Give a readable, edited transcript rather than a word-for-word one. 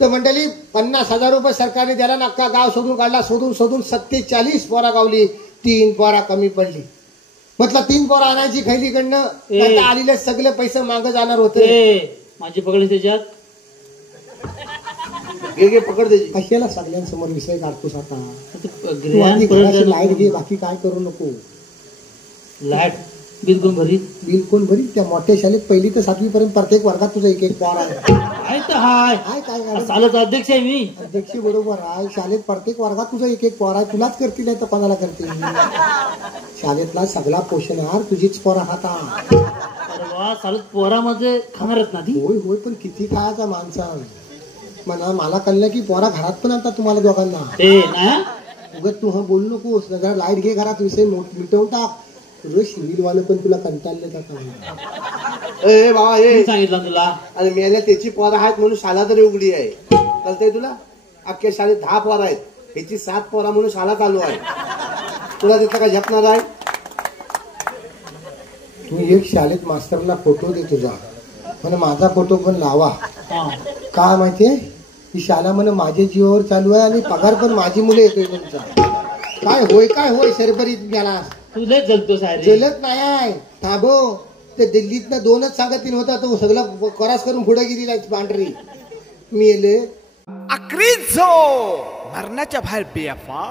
तर मंडळी 50,000 रुपये सरकारने द्याला ना, अख्खा गाव शोधून काढला. शोधून 47 पोरा गावली. 3 पोरा कमी पडली. म्हटलं 3 पोरा आणायची खैलीकडनं. आलेले सगळे पैसे मागं जाणार होते. माझी पकडली त्याच्यात घे पकड द्यायची. कशाला सगळ्यांसमोर विषय काढतोस आता? लाईट घे, बाकी काय करू नको. लाईट बिल कोण भरी? बिल कोण भरी? त्या मोठ्या शाळेत 1ली ते 7वी पर्यंत प्रत्येक वर्गात तुझा एक पोर आहे. काय चालत अध्यक्ष आहे मी. अध्यक्ष बरोबर आहे. शाळेत प्रत्येक वर्गात तुझा एक पोर आहे. तुलाच करतील नाही तर कोणाला करतील? शाळेतला सगळा पोषणहार तुझीच पोरा खातात. अरे वा, चालत पोरामध्ये खाणार आहेत ना ती. होय होय, पण किती खायचा माणसा. म्हणा मला कळलं की पोरा घरात पण आणतात तुम्हाला दोघांना. उगत तू बोलू नको. जरा लाईट घे, घरात विषय मिटवून टाक. तुझं शिविलवालं पण तुला कंटाळले जातात. ए बाबा, हे सांगितलं तुला. आणि मेल्या त्याची पोरं आहेत म्हणून शाळा तरी उघडी आहे. कळतंय तुला? अख्ख्या शाळेत 10 पोरं आहेत. ह्याची 7 पोरा म्हणून शाळा चालू आहे. तुला तिथं का झेपणार आहे? तू एक शाळेत मास्तरला फोटो दे तुझा, म्हणे माझा फोटो पण लावा. का माहितीये? ही शाळा म्हणे माझ्या जीवावर चालू आहे आणि पगार पण माझी मुलं येतोय तुमचा. काय होय सरबरीत गेला. तुला जलतो जलत नाही आहे. थांबो. ते दिल्लीतनं 2च सांगतील होता. तो सगळा करास करून पुढे गेली पांढरी. मी येले अक्रीझो मरणाच्या बाहेर बेफा.